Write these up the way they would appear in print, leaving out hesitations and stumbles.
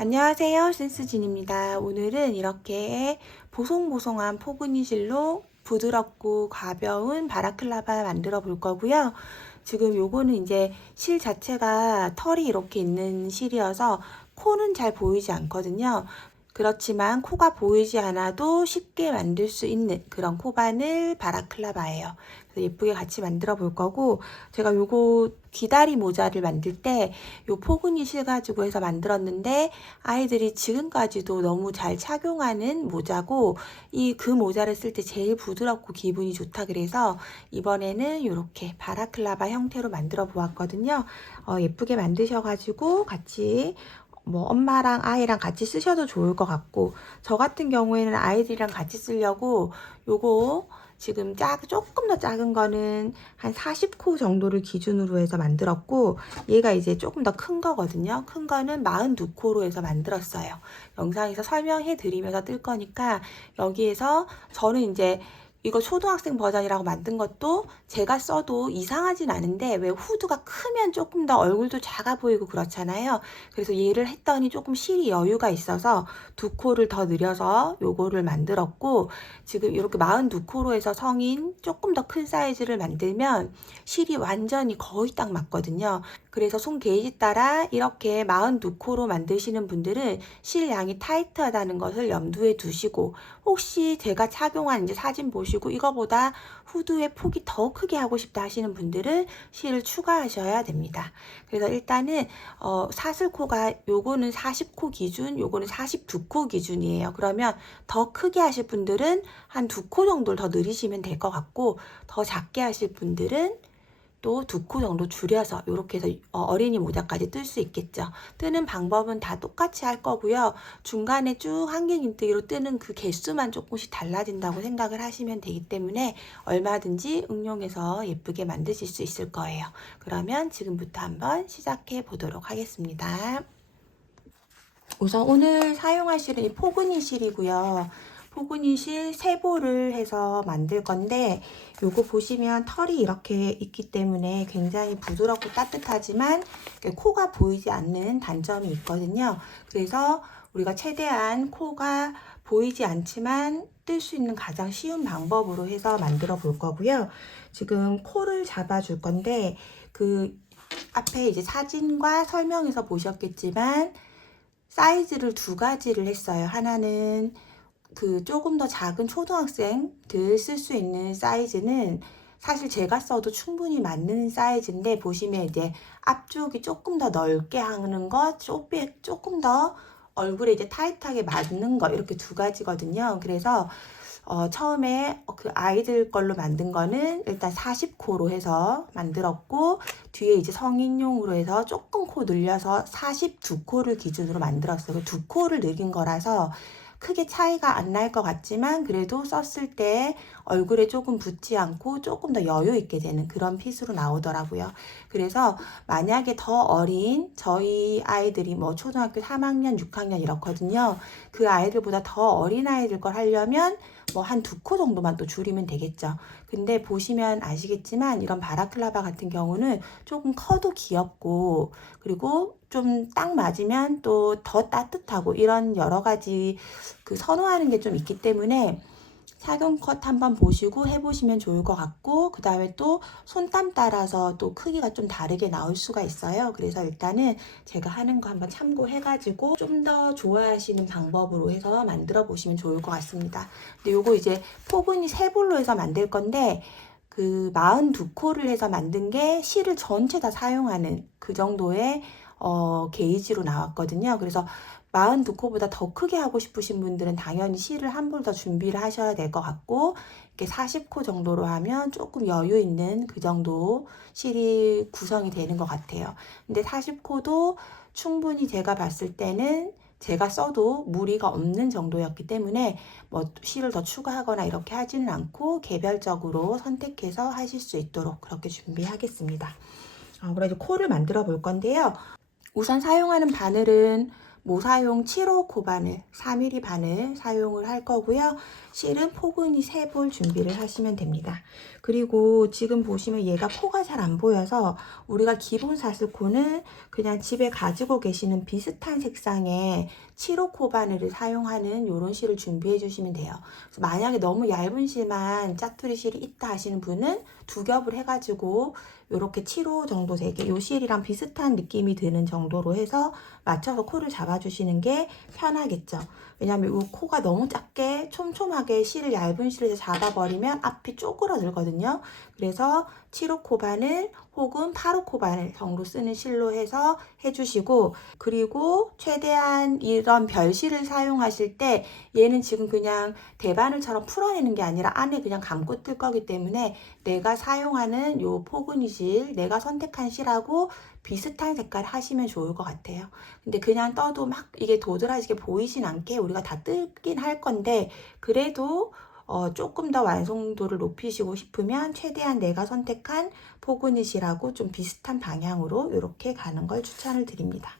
안녕하세요, 센스진입니다. 오늘은 이렇게 보송보송한 포근이 실로 부드럽고 가벼운 바라클라바 만들어 볼 거고요. 지금 요거는 이제 실 자체가 털이 이렇게 있는 실이어서 코는 잘 보이지 않거든요. 그렇지만 코가 보이지 않아도 쉽게 만들 수 있는 그런 코바늘 바라클라바예요. 그래서 예쁘게 같이 만들어 볼 거고, 제가 요거 귀다리 모자를 만들 때 요 포근이 실 가지고 해서 만들었는데, 아이들이 지금까지도 너무 잘 착용하는 모자고, 그 모자를 쓸 때 제일 부드럽고 기분이 좋다 그래서 이번에는 이렇게 바라클라바 형태로 만들어 보았거든요. 예쁘게 만드셔가지고 같이 엄마랑 아이랑 같이 쓰셔도 좋을 것 같고, 저 같은 경우에는 아이들이랑 같이 쓰려고 요거 지금 조금 더 작은 거는 한 40코 정도를 기준으로 해서 만들었고, 얘가 이제 조금 더 큰 거거든요. 큰 거는 42코로 해서 만들었어요. 영상에서 설명해 드리면서 뜰 거니까, 여기에서 저는 이제 이거 초등학생 버전이라고 만든 것도 제가 써도 이상하진 않은데, 왜 후드가 크면 조금 더 얼굴도 작아 보이고 그렇잖아요. 그래서 얘를 했더니 조금 실이 여유가 있어서 2코를 더 늘려서 요거를 만들었고, 지금 이렇게 42코로 해서 성인 조금 더 큰 사이즈를 만들면 실이 완전히 거의 딱 맞거든요. 그래서 손 게이지 따라 이렇게 42코로 만드시는 분들은 실 양이 타이트하다는 것을 염두에 두시고, 혹시 제가 착용한 이제 사진 보시고 이거보다 후드의 폭이 더 크게 하고 싶다 하시는 분들은 실을 추가하셔야 됩니다. 그래서 일단은 사슬코가 요거는 40코 기준, 요거는 42코 기준이에요. 그러면 더 크게 하실 분들은 한 2코 정도를 더 늘리시면 될 것 같고, 더 작게 하실 분들은 또 2코 정도 줄여서 이렇게 해서 어린이 모자까지 뜰 수 있겠죠. 뜨는 방법은 다 똑같이 할 거고요. 중간에 쭉 한길긴뜨기로 뜨는 그 개수만 조금씩 달라진다고 생각을 하시면 되기 때문에 얼마든지 응용해서 예쁘게 만드실 수 있을 거예요. 그러면 지금부터 한번 시작해 보도록 하겠습니다. 우선 오늘 사용할 실은 이 포근이 실이고요. 포근이 실 3볼을 해서 만들 건데, 요거 보시면 털이 이렇게 있기 때문에 굉장히 부드럽고 따뜻하지만 코가 보이지 않는 단점이 있거든요. 그래서 우리가 최대한 코가 보이지 않지만 뜰 수 있는 가장 쉬운 방법으로 해서 만들어 볼 거고요. 지금 코를 잡아 줄 건데, 그 앞에 이제 사진과 설명에서 보셨겠지만 사이즈를 2가지를 했어요. 하나는 그 조금 더 작은 초등학생들 쓸 수 있는 사이즈는 사실 제가 써도 충분히 맞는 사이즈인데, 보시면 이제 앞쪽이 조금 더 넓게 하는 거, 조금 더 얼굴에 이제 타이트하게 맞는 거, 이렇게 2가지거든요. 그래서 처음에 그 아이들 걸로 만든 거는 일단 40코로 해서 만들었고, 뒤에 이제 성인용으로 해서 조금 코 늘려서 42코를 기준으로 만들었어요. 2코를 늘린 거라서 크게 차이가 안 날 것 같지만, 그래도 썼을 때 얼굴에 조금 붙지 않고 조금 더 여유 있게 되는 그런 핏으로 나오더라고요. 그래서 만약에 더 어린 저희 아이들이 초등학교 3학년, 6학년 이렇거든요. 그 아이들보다 더 어린 아이들 걸 하려면 한 2코 정도만 또 줄이면 되겠죠. 근데 보시면 아시겠지만 이런 바라클라바 같은 경우는 조금 커도 귀엽고, 그리고 좀 딱 맞으면 또 더 따뜻하고, 이런 여러 가지 그 선호하는 게 좀 있기 때문에 착용 컷 한번 보시고 해보시면 좋을 것 같고, 그 다음에 또 손땀 따라서 또 크기가 좀 다르게 나올 수가 있어요. 그래서 일단은 제가 하는 거 한번 참고해가지고 좀 더 좋아하시는 방법으로 해서 만들어 보시면 좋을 것 같습니다. 근데 요거 이제 포근이 3볼로 해서 만들 건데, 그 42코를 해서 만든 게 실을 전체 다 사용하는 그 정도의 게이지로 나왔거든요. 그래서 42코보다 더 크게 하고 싶으신 분들은 당연히 실을 한 볼 더 준비를 하셔야 될 것 같고, 이렇게 40코 정도로 하면 조금 여유 있는 그 정도 실이 구성이 되는 것 같아요. 근데 40코도 충분히 제가 봤을 때는 제가 써도 무리가 없는 정도였기 때문에 실을 더 추가하거나 이렇게 하지는 않고 개별적으로 선택해서 하실 수 있도록 그렇게 준비하겠습니다. 그럼 이제 코를 만들어 볼 건데요. 우선 사용하는 바늘은 모사용 7호 코바늘 4mm 바늘 사용을 할 거고요. 실은 포근히 3볼 준비를 하시면 됩니다. 그리고 지금 보시면 얘가 코가 잘 안 보여서 우리가 기본 사슬코는 그냥 집에 가지고 계시는 비슷한 색상의 7호 코바늘을 사용하는 이런 실을 준비해 주시면 돼요. 그래서 만약에 너무 얇은 실만 짜투리 실이 있다 하시는 분은 2겹을 해가지고 이렇게 7호 정도 되게 요 실이랑 비슷한 느낌이 드는 정도로 해서 맞춰서 코를 잡아주시는 게 편하겠죠. 왜냐하면 이 코가 너무 작게 촘촘하게 실을 얇은 실을 잡아버리면 앞이 쪼그러들거든요. 그래서 7호 코바늘 혹은 8호 코바늘 정도 쓰는 실로 해서 해주시고, 그리고 최대한 이런 별실을 사용하실 때 얘는 지금 그냥 대바늘처럼 풀어내는 게 아니라 안에 그냥 감고 뜰 거기 때문에 내가 사용하는 요 포근이 실, 내가 선택한 실하고 비슷한 색깔 하시면 좋을 것 같아요. 근데 그냥 떠도 막 이게 도드라지게 보이진 않게 우리가 다 뜨긴 할 건데, 그래도 조금 더 완성도를 높이시고 싶으면 최대한 내가 선택한 포근이실하고 좀 비슷한 방향으로 이렇게 가는 걸 추천을 드립니다.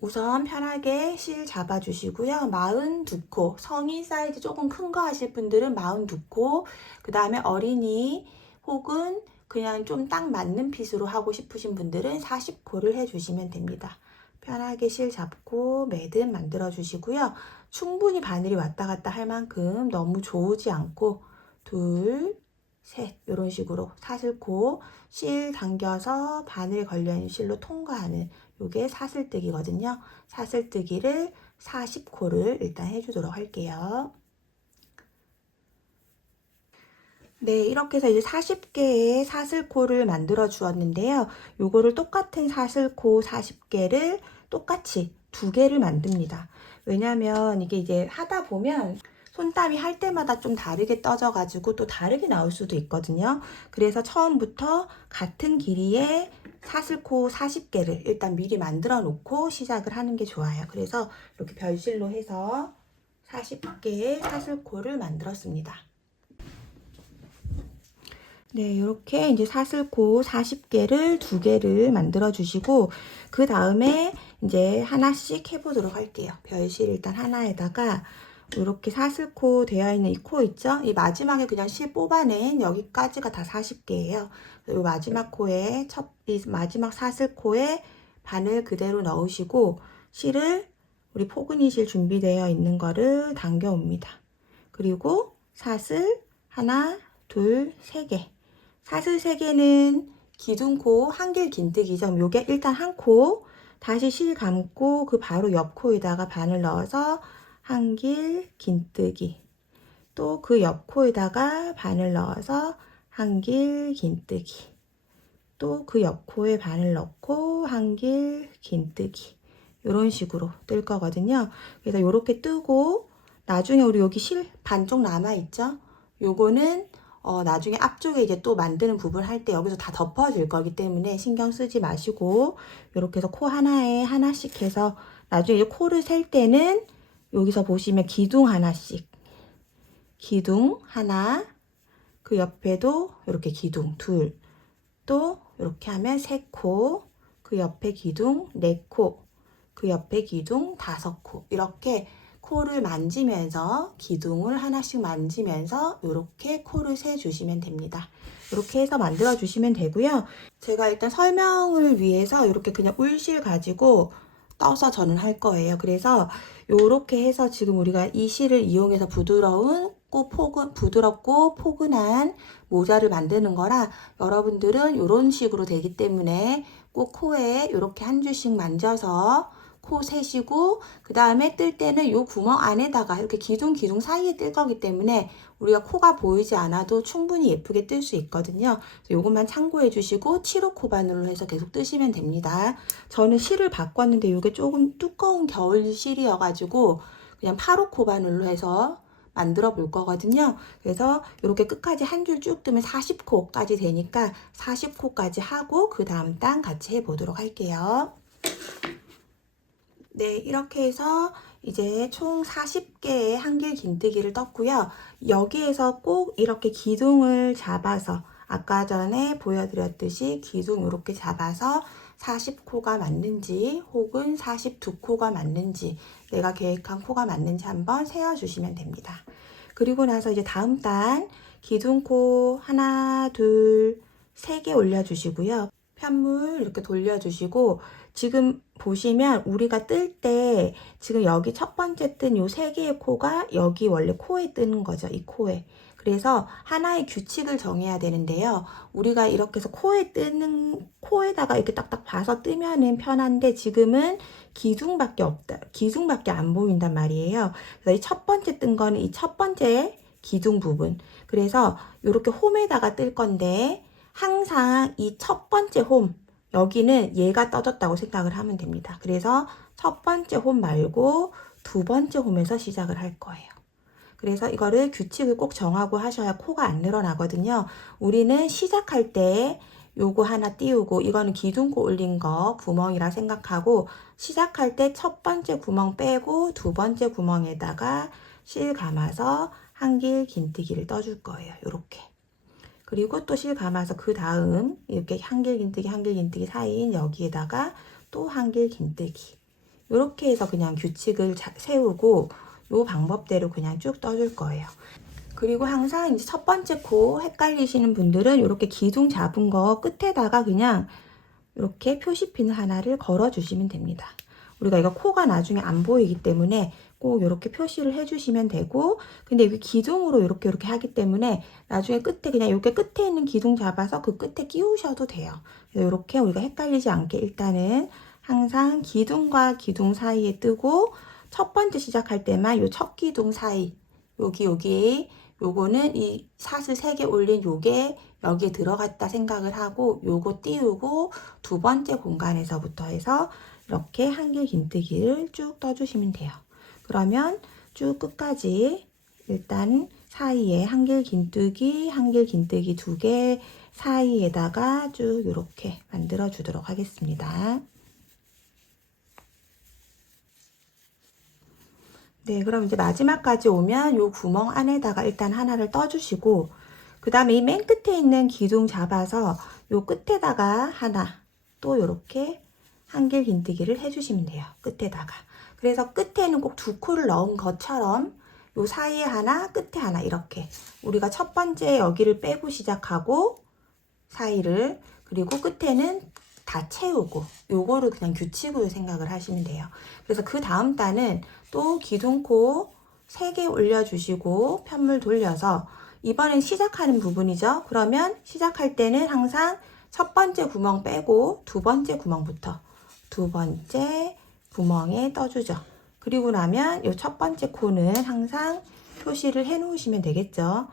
우선 편하게 실 잡아주시고요. 42코, 성인 사이즈 조금 큰 거 하실 분들은 42코, 그 다음에 어린이 혹은 그냥 좀 딱 맞는 핏으로 하고 싶으신 분들은 40코를 해주시면 됩니다. 편하게 실 잡고 매듭 만들어 주시고요. 충분히 바늘이 왔다 갔다 할 만큼 너무 조우지 않고 둘, 셋 이런 식으로 사슬코 실 당겨서 바늘 걸려있는 실로 통과하는 요게 사슬뜨기거든요. 사슬뜨기를 40코를 일단 해주도록 할게요. 네, 이렇게 해서 이제 40개의 사슬코를 만들어 주었는데요. 요거를 똑같은 사슬코 40개를 똑같이 2개를 만듭니다. 왜냐면 이게 이제 하다 보면 손땀이 할 때마다 좀 다르게 떠져 가지고 또 다르게 나올 수도 있거든요. 그래서 처음부터 같은 길이의 사슬코 40개를 일단 미리 만들어 놓고 시작을 하는 게 좋아요. 그래서 이렇게 별실로 해서 40개의 사슬코를 만들었습니다. 네, 이렇게 이제 사슬코 40개를 2개를 만들어 주시고, 그 다음에 이제 하나씩 해보도록 할게요. 별실 일단 하나에다가 이렇게 사슬코 되어 있는 이 코 있죠? 이 마지막에 그냥 실 뽑아낸 여기까지가 다 40개예요. 이 마지막 코에 이 마지막 사슬코에 바늘 그대로 넣으시고 실을 우리 포근이 실 준비되어 있는 거를 당겨 옵니다. 그리고 사슬 하나, 둘, 세 개. 사슬 3개는 기둥코 한길 긴뜨기죠. 요게 일단 한 코, 다시 실 감고 그 바로 옆 코에다가 바늘 넣어서 한길 긴뜨기. 또 그 옆 코에다가 바늘 넣어서 한길 긴뜨기. 또 그 옆 코에 바늘 넣고 한길 긴뜨기. 이런 식으로 뜰 거거든요. 그래서 이렇게 뜨고 나중에 우리 여기 실 반쪽 남아 있죠? 요거는 나중에 앞쪽에 이제 또 만드는 부분 할 때 여기서 다 덮어질 거기 때문에 신경 쓰지 마시고 이렇게 해서 코 하나에 하나씩 해서 나중에 이제 코를 셀 때는 여기서 보시면 기둥 하나씩, 기둥 하나, 그 옆에도 이렇게 기둥 둘, 또 이렇게 하면 3코, 그 옆에 기둥 4코, 그 옆에 기둥 5코, 이렇게 코를 만지면서 기둥을 하나씩 만지면서 이렇게 코를 세 주시면 됩니다. 이렇게 해서 만들어 주시면 되고요. 제가 일단 설명을 위해서 이렇게 그냥 울실 가지고 떠서 저는 할 거예요. 그래서 이렇게 해서 지금 우리가 이 실을 이용해서 부드럽고 포근한 모자를 만드는 거라 여러분들은 이런 식으로 되기 때문에 꼭 코에 이렇게 한 줄씩 만져서 코 세시고, 그 다음에 뜰 때는 요 구멍 안에다가 이렇게 기둥 사이에 뜰 거기 때문에 우리가 코가 보이지 않아도 충분히 예쁘게 뜰 수 있거든요. 요것만 참고해 주시고 7호 코바늘로 해서 계속 뜨시면 됩니다. 저는 실을 바꿨는데 이게 조금 두꺼운 겨울 실이어가지고 그냥 8호 코바늘로 해서 만들어 볼 거거든요. 그래서 이렇게 끝까지 한 줄 쭉 뜨면 40코까지 되니까 40코까지 하고 그 다음 단 같이 해보도록 할게요. 네, 이렇게 해서 이제 총 40개의 한길 긴뜨기를 떴고요. 여기에서 꼭 이렇게 기둥을 잡아서 아까 전에 보여드렸듯이 기둥 이렇게 잡아서 40코가 맞는지 혹은 42코가 맞는지 내가 계획한 코가 맞는지 한번 세어주시면 됩니다. 그리고 나서 이제 다음 단 기둥코 하나, 둘, 3개 올려주시고요. 편물 이렇게 돌려주시고 지금 보시면 우리가 뜰 때 지금 여기 첫 번째 뜬 요 3개의 코가 여기 원래 코에 뜨는 거죠. 이 코에. 그래서 하나의 규칙을 정해야 되는데요. 우리가 이렇게 해서 코에 뜨는 코에다가 이렇게 딱딱 봐서 뜨면은 편한데 지금은 기둥밖에 없다. 기둥밖에 안 보인단 말이에요. 그래서 이 첫 번째 뜬 거는 이 첫 번째 기둥 부분. 그래서 이렇게 홈에다가 뜰 건데 항상 이 첫 번째 홈 여기는 얘가 떠졌다고 생각을 하면 됩니다. 그래서 첫 번째 홈 말고 두 번째 홈에서 시작을 할 거예요. 그래서 이거를 규칙을 꼭 정하고 하셔야 코가 안 늘어나거든요. 우리는 시작할 때 요거 하나 띄우고 이거는 기둥코 올린 거 구멍이라 생각하고 시작할 때 첫 번째 구멍 빼고 두 번째 구멍에다가 실 감아서 한길 긴뜨기를 떠줄 거예요. 요렇게. 그리고 또 실 감아서 그 다음 이렇게 한길 긴뜨기 사이인 여기에다가 또 한길 긴뜨기 이렇게 해서 그냥 규칙을 세우고 요 방법대로 그냥 쭉 떠줄 거예요. 그리고 항상 이제 첫 번째 코 헷갈리시는 분들은 이렇게 기둥 잡은 거 끝에다가 그냥 이렇게 표시핀 하나를 걸어 주시면 됩니다. 우리가 이거 코가 나중에 안 보이기 때문에 꼭 이렇게 표시를 해주시면 되고, 근데 이게 기둥으로 이렇게 하기 때문에 나중에 끝에 그냥 이렇게 끝에 있는 기둥 잡아서 그 끝에 끼우셔도 돼요. 그래서 이렇게 우리가 헷갈리지 않게 일단은 항상 기둥과 기둥 사이에 뜨고 첫 번째 시작할 때만 요 첫 기둥 사이 여기 요거는 이 사슬 3개 올린 요게 여기에 들어갔다 생각을 하고 요거 띄우고 두 번째 공간에서부터 해서 이렇게 한길 긴뜨기를 쭉 떠주시면 돼요. 그러면 쭉 끝까지 일단 사이에 한길 긴뜨기 2개 사이에다가 쭉 이렇게 만들어 주도록 하겠습니다. 네, 그럼 이제 마지막까지 오면 요 구멍 안에다가 일단 하나를 떠주시고 그 다음에 이 맨 끝에 있는 기둥 잡아서 요 끝에다가 하나 또 요렇게 한길 긴뜨기를 해주시면 돼요. 끝에다가. 그래서 끝에는 꼭 2코를 넣은 것처럼 요 사이에 하나 끝에 하나 이렇게 우리가 첫 번째 여기를 빼고 시작하고 사이를 그리고 끝에는 다 채우고 요거를 그냥 규칙으로 생각을 하시면 돼요. 그래서 그 다음 단은 또 기둥코 3개 올려주시고 편물 돌려서 이번엔 시작하는 부분이죠. 그러면 시작할 때는 항상 첫 번째 구멍 빼고 두 번째 구멍부터 두 번째 구멍에 떠주죠. 그리고 나면 이 첫 번째 코는 항상 표시를 해 놓으시면 되겠죠.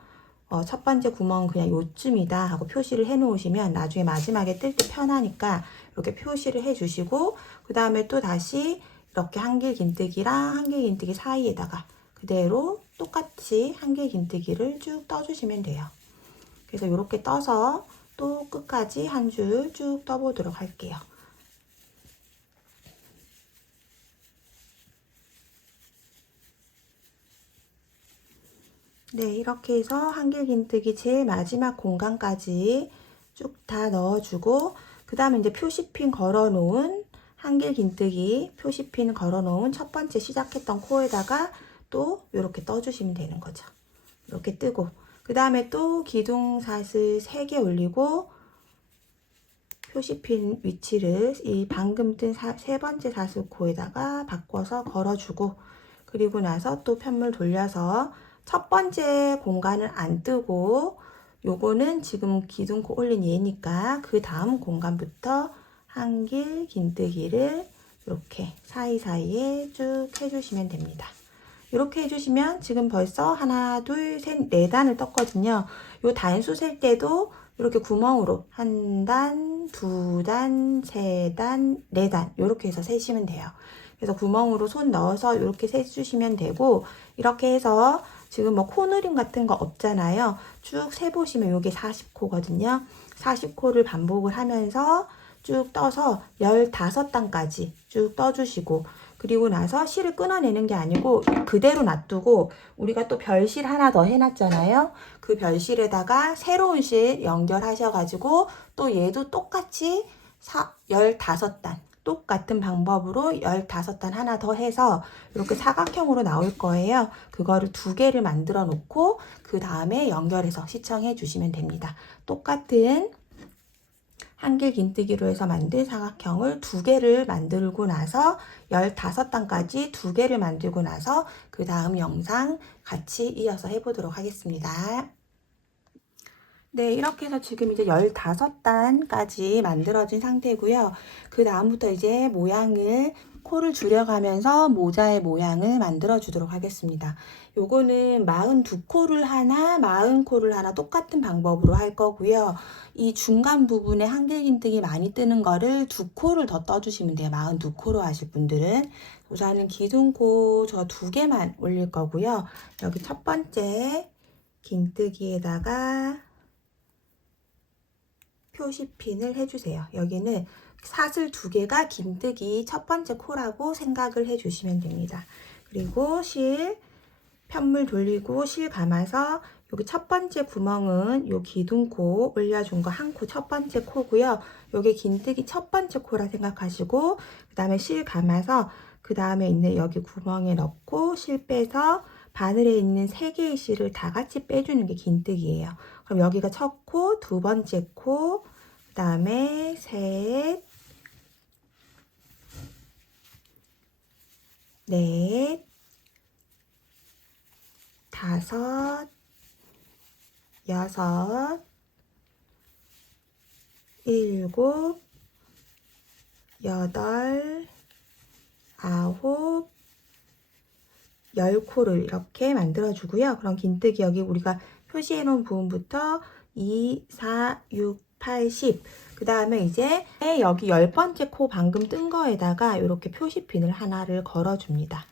첫 번째 구멍은 그냥 요쯤이다 하고 표시를 해 놓으시면 나중에 마지막에 뜰 때 편하니까 이렇게 표시를 해 주시고 그 다음에 또 다시 이렇게 한길 긴뜨기랑 한길 긴뜨기 사이에다가 그대로 똑같이 한길 긴뜨기를 쭉 떠주시면 돼요. 그래서 이렇게 떠서 또 끝까지 한 줄 쭉 떠보도록 할게요. 네, 이렇게 해서 한길 긴뜨기 제일 마지막 공간까지 쭉 다 넣어주고 그 다음에 이제 표시핀 걸어 놓은 한길 긴뜨기 표시핀 걸어 놓은 첫 번째 시작했던 코에다가 또 이렇게 떠주시면 되는 거죠. 이렇게 뜨고 그 다음에 또 기둥 사슬 3개 올리고 표시핀 위치를 이 방금 뜬 세 번째 사슬 코에다가 바꿔서 걸어주고 그리고 나서 또 편물 돌려서 첫 번째 공간을 안 뜨고 요거는 지금 기둥코 올린 얘니까 그 다음 공간부터 한길 긴뜨기를 이렇게 사이사이에 쭉 해주시면 됩니다. 이렇게 해주시면 지금 벌써 하나, 둘, 셋, 4단을 떴거든요. 요 단수 셀 때도 이렇게 구멍으로 한 단, 2단, 3단, 4단 이렇게 해서 세시면 돼요. 그래서 구멍으로 손 넣어서 이렇게 세주시면 되고 이렇게 해서 지금 뭐 코느림 같은 거 없잖아요. 쭉 세보시면 이게 40코거든요. 40코를 반복을 하면서 쭉 떠서 15단까지 쭉 떠주시고 그리고 나서 실을 끊어내는 게 아니고 그대로 놔두고 우리가 또 별실 하나 더 해놨잖아요. 그 별실에다가 새로운 실 연결하셔가지고 또 얘도 똑같이 15단 똑같은 방법으로 15단 하나 더 해서 이렇게 사각형으로 나올 거예요. 그거를 2개를 만들어 놓고 그 다음에 연결해서 시청해 주시면 됩니다. 똑같은 한길 긴뜨기로 해서 만든 사각형을 2개를 만들고 나서 15단까지 2개를 만들고 나서 그 다음 영상 같이 이어서 해보도록 하겠습니다. 네, 이렇게 해서 지금 이제 15단까지 만들어진 상태고요. 그 다음부터 이제 모양을 코를 줄여가면서 모자의 모양을 만들어 주도록 하겠습니다. 요거는 42코를 하나, 40코를 하나 똑같은 방법으로 할 거고요. 이 중간 부분에 한길긴뜨기 많이 뜨는 거를 2코를 더 떠주시면 돼요. 42코로 하실 분들은. 우선은 기둥코 저 2개만 올릴 거고요. 여기 첫 번째 긴뜨기에다가 표시핀을 해주세요. 여기는 사슬 2개가 긴뜨기 첫 번째 코라고 생각을 해주시면 됩니다. 그리고 실 편물 돌리고 실 감아서 여기 첫 번째 구멍은 요 기둥코 올려준 거 한 코 첫 번째 코고요. 여기 긴뜨기 첫 번째 코라 생각하시고 그 다음에 실 감아서 그 다음에 있는 여기 구멍에 넣고 실 빼서 바늘에 있는 3개의 실을 다 같이 빼주는 게 긴뜨기예요. 그럼 여기가 첫 코, 두 번째 코, 그 다음에 셋, 넷, 다섯, 여섯, 일곱, 여덟, 아홉, 10코를 이렇게 만들어 주고요. 그럼 긴뜨기 여기 우리가 표시해 놓은 부분부터 2, 4, 6, 8, 10. 그 다음에 이제 여기 10번째 코 방금 뜬 거에다가 이렇게 표시핀을 하나를 걸어 줍니다.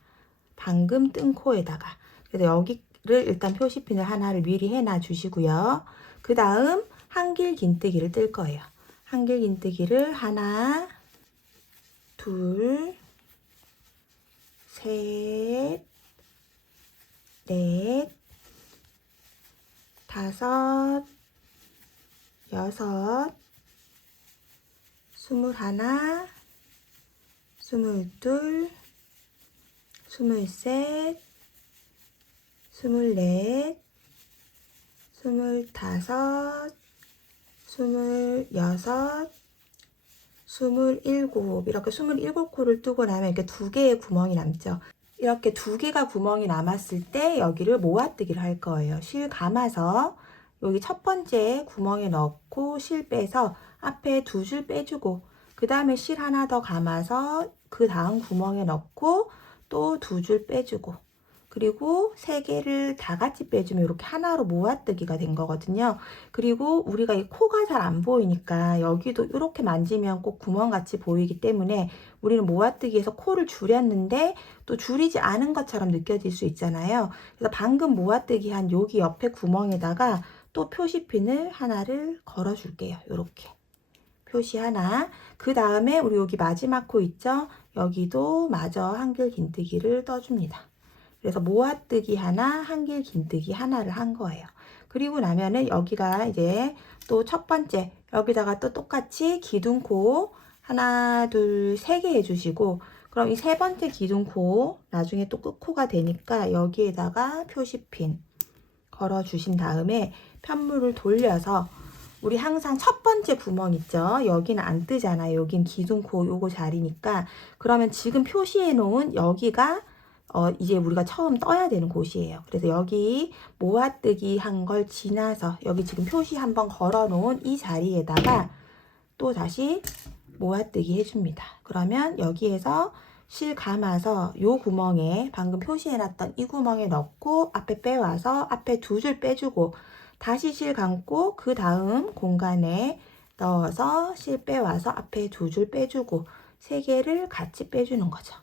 방금 뜬 코에다가. 그래서 여기를 일단 표시핀을 하나를 미리 해놔 주시고요. 그 다음 한길 긴뜨기를 뜰 거예요. 한길 긴뜨기를 하나, 둘, 셋, 넷, 다섯, 여섯, 21, 22, 23, 24, 25, 26, 27 이렇게 27코를 뜨고 나면 이렇게 2개의 구멍이 남죠. 이렇게 2개가 구멍이 남았을 때 여기를 모아뜨기를 할 거예요. 실 감아서 여기 첫 번째 구멍에 넣고 실 빼서 앞에 2줄 빼주고 그 다음에 실 하나 더 감아서 그 다음 구멍에 넣고 또 2줄 빼주고 그리고 3개를 다 같이 빼주면 이렇게 하나로 모아뜨기가 된 거거든요. 그리고 우리가 이 코가 잘 안 보이니까 여기도 이렇게 만지면 꼭 구멍같이 보이기 때문에 우리는 모아뜨기에서 코를 줄였는데 또 줄이지 않은 것처럼 느껴질 수 있잖아요. 그래서 방금 모아뜨기 한 여기 옆에 구멍에다가 또 표시핀을 하나를 걸어 줄게요. 이렇게 표시 하나. 그 다음에 우리 여기 마지막 코 있죠? 여기도 마저 한길 긴뜨기를 떠줍니다. 그래서 모아뜨기 하나, 한길 긴뜨기 하나를 한 거예요. 그리고 나면은 여기가 이제 또 첫 번째 여기다가 또 똑같이 기둥코 하나, 둘, 3개 해주시고 그럼 이 3번째 기둥코 나중에 또 끝코가 되니까 여기에다가 표시핀 걸어 주신 다음에 편물을 돌려서 우리 항상 첫 번째 구멍 있죠? 여기는 안 뜨잖아요. 여긴 기둥코 요거 자리니까 그러면 지금 표시해 놓은 여기가 이제 우리가 처음 떠야 되는 곳이에요. 그래서 여기 모아뜨기 한 걸 지나서 여기 지금 표시 한번 걸어 놓은 이 자리에다가 또 다시 모아뜨기 해줍니다. 그러면 여기에서 실 감아서 요 구멍에 방금 표시해놨던 이 구멍에 넣고 앞에 빼와서 앞에 2줄 빼주고 다시 실 감고 그 다음 공간에 넣어서 실 빼와서 앞에 2줄 빼주고 3개를 같이 빼주는 거죠.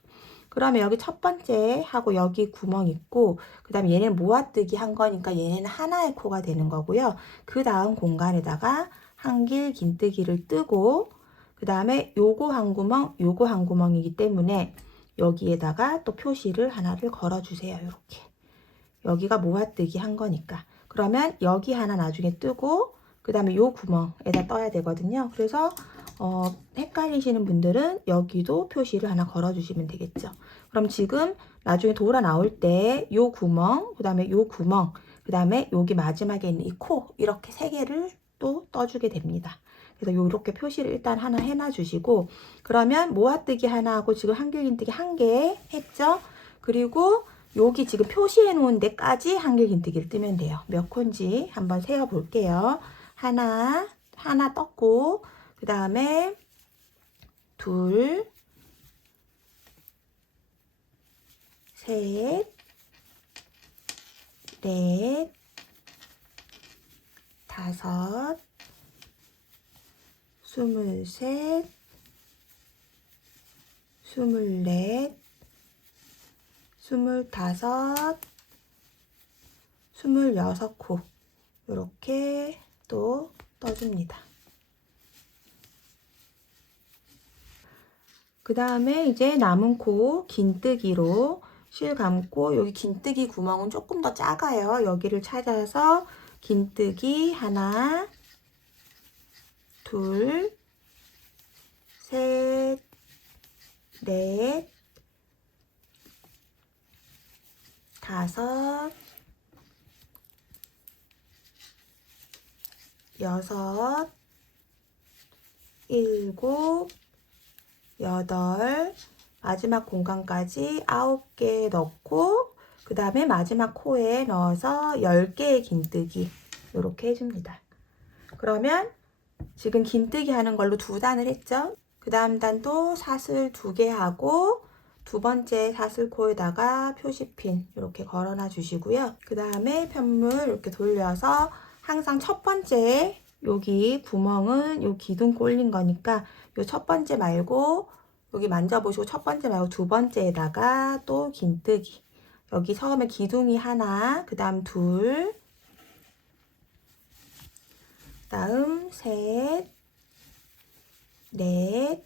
그러면 여기 첫 번째 하고 여기 구멍 있고 그 다음에 얘는 모아뜨기 한 거니까 얘는 하나의 코가 되는 거고요. 그 다음 공간에다가 한길 긴뜨기를 뜨고 그 다음에 요거 한 구멍 요거 한 구멍이기 때문에 여기에다가 또 표시를 하나를 걸어주세요. 이렇게. 여기가 모아뜨기 한 거니까. 그러면 여기 하나 나중에 뜨고 그 다음에 요 구멍에다 떠야 되거든요. 그래서 헷갈리시는 분들은 여기도 표시를 하나 걸어주시면 되겠죠. 그럼 지금 나중에 돌아 나올 때 요 구멍, 그 다음에 요 구멍, 그 다음에 여기 마지막에 있는 이 코 이렇게 세 개를 또 떠주게 됩니다. 그래서 요렇게 표시를 일단 하나 해놔 주시고 그러면 모아뜨기 하나 하고 지금 한길긴뜨기 한 개 했죠. 그리고 여기 지금 표시해 놓은 데까지 한길긴뜨기를 뜨면 돼요. 몇 코인지 한번 세어 볼게요. 하나 떴고 그 다음에 둘, 셋, 넷, 다섯, 스물셋, 스물넷, 스물다섯, 26코 이렇게 또 떠줍니다. 그 다음에 이제 남은 코 긴뜨기로 실 감고 여기 긴뜨기 구멍은 조금 더 작아요. 여기를 찾아서 긴뜨기 하나, 둘, 셋, 넷, 다섯, 여섯, 일곱, 여덟, 마지막 공간까지 9개 넣고 그 다음에 마지막 코에 넣어서 10개의 긴뜨기 이렇게 해줍니다. 그러면 지금 긴뜨기 하는 걸로 2단을 했죠. 그 다음 단도 사슬 2개 하고 두 번째 사슬코에다가 표시핀 이렇게 걸어놔 주시고요. 그 다음에 편물 이렇게 돌려서 항상 첫 번째 여기 구멍은 요 기둥 꼴린 거니까 요 첫 번째 말고 여기 만져보시고 첫 번째 말고 두 번째에다가 또 긴뜨기. 여기 처음에 기둥이 하나, 그 다음 둘, 그 다음 셋, 넷,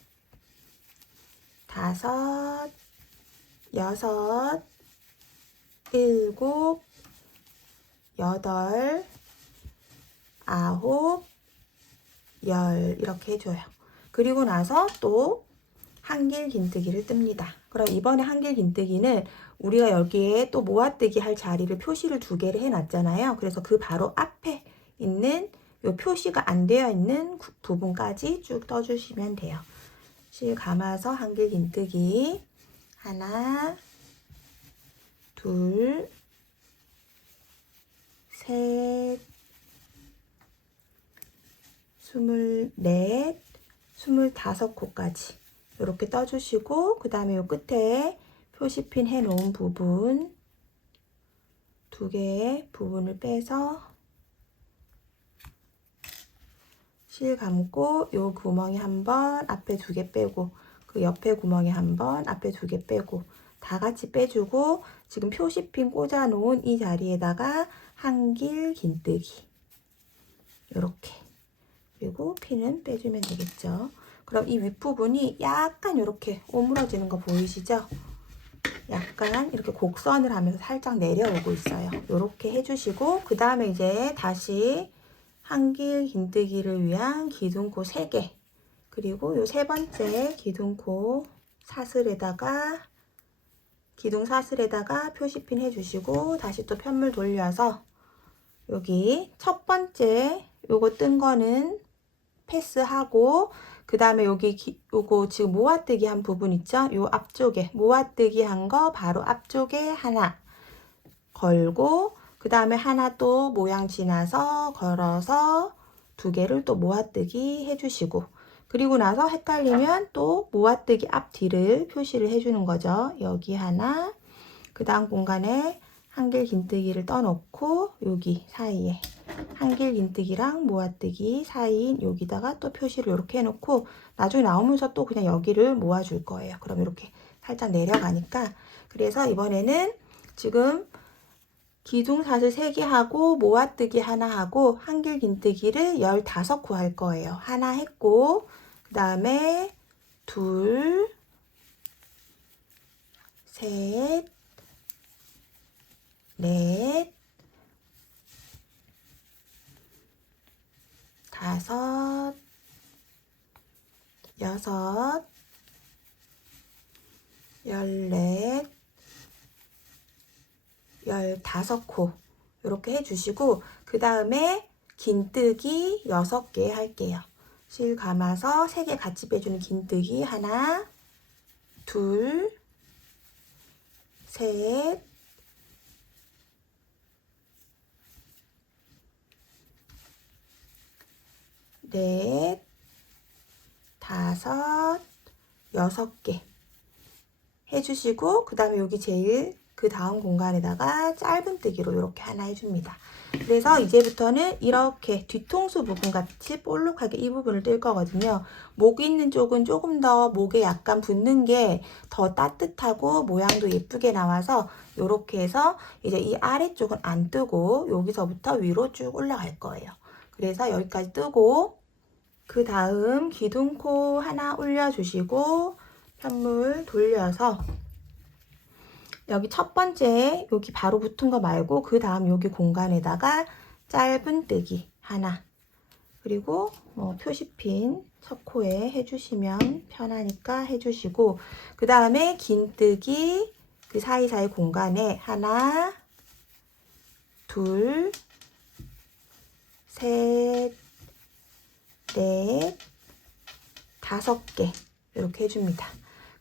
다섯, 여섯, 일곱, 여덟, 아홉, 열 이렇게 해줘요. 그리고 나서 또 한길 긴뜨기를 뜹니다. 그럼 이번에 한길 긴뜨기는 우리가 여기에 또 모아뜨기 할 자리를 표시를 2개를 해놨잖아요. 그래서 그 바로 앞에 있는 요 표시가 안 되어 있는 부분까지 쭉 떠주시면 돼요. 실 감아서 한길 긴뜨기 하나, 둘, 셋, 24, 25코까지 이렇게 떠주시고 그 다음에 요 끝에 표시핀 해 놓은 부분 2개의 부분을 빼서 실 감고 요 구멍에 한번 앞에 2개 빼고 그 옆에 구멍에 한번 앞에 2개 빼고 다 같이 빼주고 지금 표시핀 꽂아 놓은 이 자리에다가 한길 긴뜨기 이렇게 그리고 핀은 빼주면 되겠죠. 그럼 이 윗부분이 약간 이렇게 오므러지는 거 보이시죠? 약간 이렇게 곡선을 하면서 살짝 내려오고 있어요. 이렇게 해주시고 그 다음에 이제 다시 한길 긴뜨기를 위한 기둥코 3개 그리고 요 세 번째 기둥코 사슬에다가 기둥 사슬에다가 표시핀 해주시고 다시 또 편물 돌려서 여기 첫 번째 요거 뜬 거는 패스하고 그 다음에 여기 요거 지금 모아뜨기 한 부분 있죠? 요 앞쪽에 모아뜨기 한 거 바로 앞쪽에 하나 걸고 그 다음에 하나 또 모양 지나서 걸어서 2개를 또 모아뜨기 해주시고 그리고 나서 헷갈리면 또 모아뜨기 앞뒤를 표시를 해주는 거죠. 여기 하나 그 다음 공간에 한길 긴뜨기를 떠놓고 여기 사이에 한길 긴뜨기랑 모아뜨기 사이인 여기다가 또 표시를 이렇게 해놓고 나중에 나오면서 또 그냥 여기를 모아줄 거예요. 그럼 이렇게 살짝 내려가니까 그래서 이번에는 지금 기둥 사슬 3개 하고 모아뜨기 하나 하고 한길 긴뜨기를 15코 할 거예요. 하나 했고 그 다음에 둘, 셋, 넷, 다섯, 여섯, 14, 15코 이렇게 해주시고 그 다음에 긴뜨기 6개 할게요. 실 감아서 3개 같이 빼주는 긴뜨기 하나, 둘, 셋, 넷, 다섯, 6개 해주시고 그 다음에 여기 제일 그 다음 공간에다가 짧은뜨기로 이렇게 하나 해줍니다. 그래서 이제부터는 이렇게 뒤통수 부분 같이 볼록하게 이 부분을 뜰 거거든요. 목 있는 쪽은 조금 더 목에 약간 붙는 게 더 따뜻하고 모양도 예쁘게 나와서 이렇게 해서 이제 이 아래쪽은 안 뜨고 여기서부터 위로 쭉 올라갈 거예요. 그래서 여기까지 뜨고 그 다음 기둥코 하나 올려주시고 편물 돌려서 여기 첫 번째 여기 바로 붙은 거 말고 그 다음 여기 공간에다가 짧은뜨기 하나 그리고 표시핀 첫 코에 해주시면 편하니까 해주시고 그 다음에 긴뜨기 그 사이사이 공간에 하나 둘 셋 넷, 5개 이렇게 해줍니다.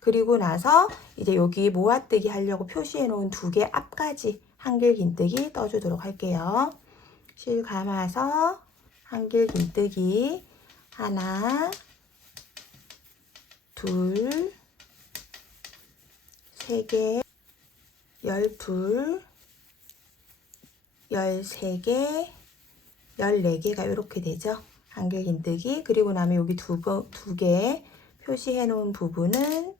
그리고 나서 이제 여기 모아뜨기 하려고 표시해 놓은 2개 앞까지 한길 긴뜨기 떠주도록 할게요. 실 감아서 한길 긴뜨기 하나, 둘, 3개, 12, 13개, 14개가 이렇게 되죠. 한길 긴뜨기 그리고 나면 여기 두 개 표시해 놓은 부분은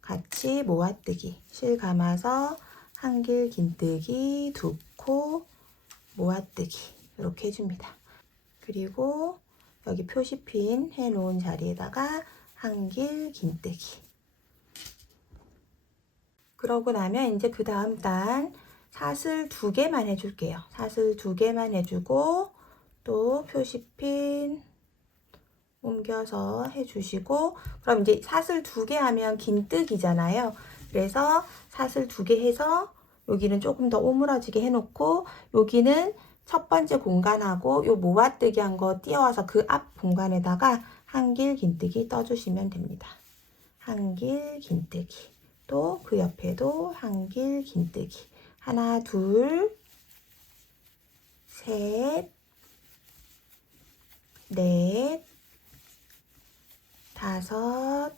같이 모아뜨기 실 감아서 한길 긴뜨기 2코 모아뜨기 이렇게 해줍니다. 그리고 여기 표시핀 해 놓은 자리에다가 한길 긴뜨기 그러고 나면 이제 그 다음 단 사슬 2개만 해줄게요. 사슬 2개만 해주고 또 표시핀 옮겨서 해주시고 그럼 이제 사슬 2개 하면 긴뜨기잖아요. 그래서 사슬 2개 해서 여기는 조금 더 오므라지게 해놓고 여기는 첫 번째 공간하고 요 모아뜨기 한 거 띄워서 그 앞 공간에다가 한길 긴뜨기 떠주시면 됩니다. 한길 긴뜨기 또 그 옆에도 한길 긴뜨기 하나 둘 셋 넷, 5,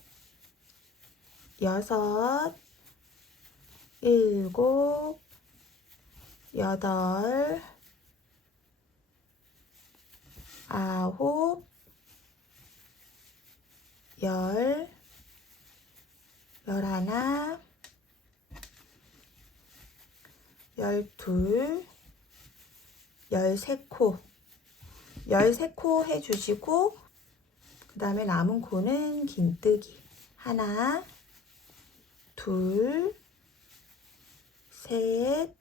6, 7, 8, 9, 10, 11, 12, 13코 13코 해주시고 그 다음에 남은 코는 긴뜨기 하나 둘 셋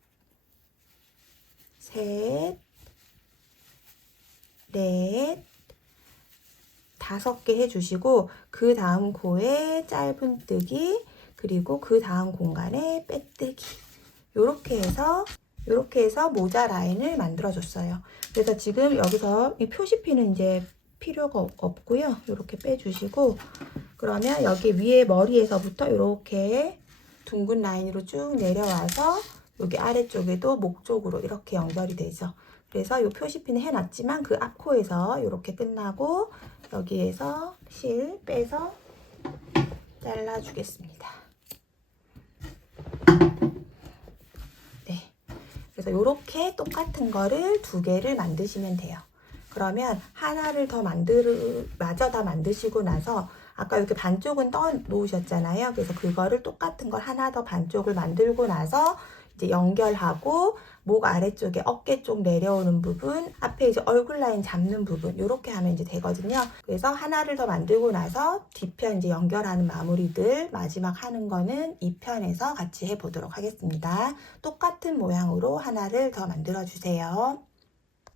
넷 5개 해주시고 그 다음 코에 짧은뜨기 그리고 그 다음 공간에 빼뜨기 이렇게 해서 모자 라인을 만들어 줬어요. 그래서 지금 여기서 이 표시핀은 이제 필요가 없고요. 이렇게 빼주시고 그러면 여기 위에 머리에서부터 이렇게 둥근 라인으로 쭉 내려와서 여기 아래쪽에도 목 쪽으로 이렇게 연결이 되죠. 그래서 이 표시핀을 해놨지만 그 앞코에서 이렇게 끝나고 여기에서 실 빼서 잘라주겠습니다. 네, 그래서 이렇게 똑같은 거를 2개를 만드시면 돼요. 그러면 하나를 더 마저 다 만드시고 나서 아까 이렇게 반쪽은 떠 놓으셨잖아요. 그래서 그거를 똑같은 걸 하나 더 반쪽을 만들고 나서 이제 연결하고 목 아래쪽에 어깨 쪽 내려오는 부분, 앞에 이제 얼굴 라인 잡는 부분 이렇게 하면 이제 되거든요. 그래서 하나를 더 만들고 나서 뒤편 이제 연결하는 마무리들 마지막 하는 거는 이 편에서 같이 해보도록 하겠습니다. 똑같은 모양으로 하나를 더 만들어 주세요.